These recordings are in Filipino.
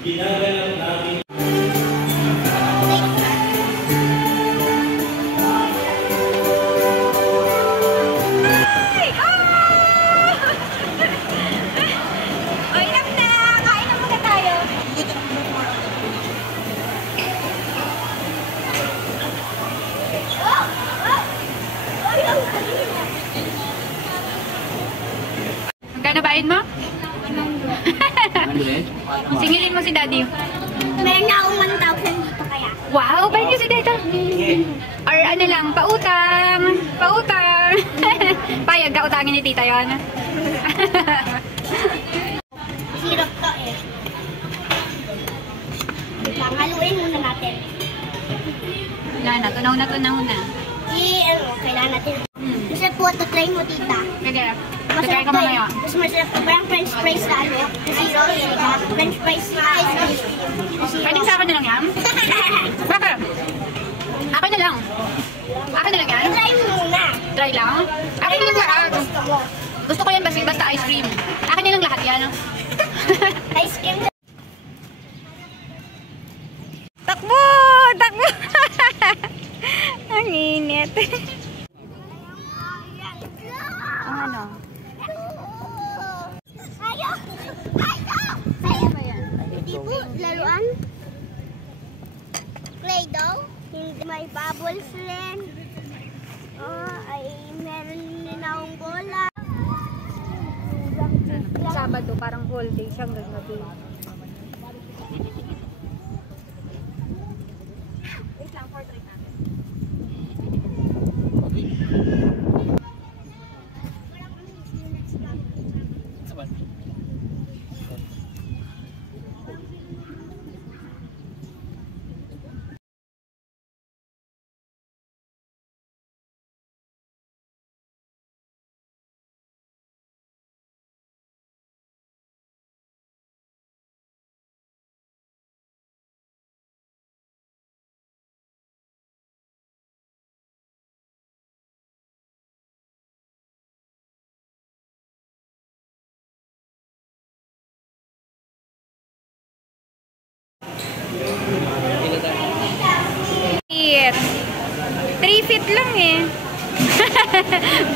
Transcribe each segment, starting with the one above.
Ginaganap namin. Magkano bayan mo? Singilin mo si Daddy. Meron na akong 1,000 dito kaya. Wow, bayan niyo si Dito. Or ano lang, pautang. Pautang. Payag ka, utangin ni Tita yun. Sirap to eh. Haluin muna natin. Wala na, tunaw na. Kailangan natin. Masarap po ito, try mo tita. Sige, Masarap ka to mamaya. eh. Mas masarap to. Parang french fries na ano. Zero yun. French fries na ice cream. Pwedeng sa akin na lang yan? Bakit? Akin na lang. Akin na lang yan? Try mo muna. Try lang? Akin na lang lahat. Gusto mo. Gusto ko yan basta ice cream. Akin na lang lahat yan. Ice cream. Takbo! Takbo! Ang init. Ang ano? Ayaw! Ayaw ba yan? Hindi po, laruan. Play-doh. Hindi may bubbles rin. Ay meron din akong bola. Sabado, parang whole day siyang gagabi. Wait lang, portrait natin. Feet. 3 feet lang eh.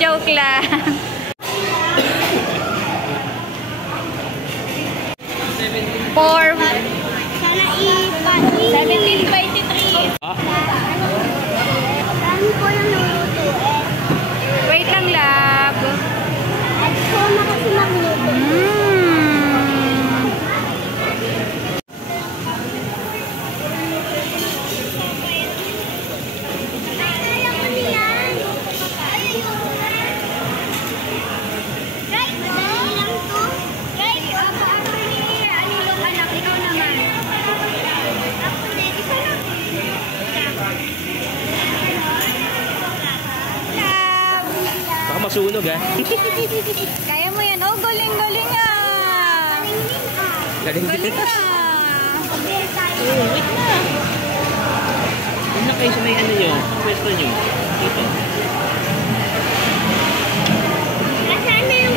Joke lang. Four. Sana i-pati. 1723. Dami ko lang nuluto eh. Wait lang, lab. At ko na kasi magluto. Masunog ha. Kaya mo yan. Oh, galing-galing ah. Galing Galing ah. wait na. Huwag na kayo sa may ano nyo. Pwesto nyo. Dito. Nasaan na yung...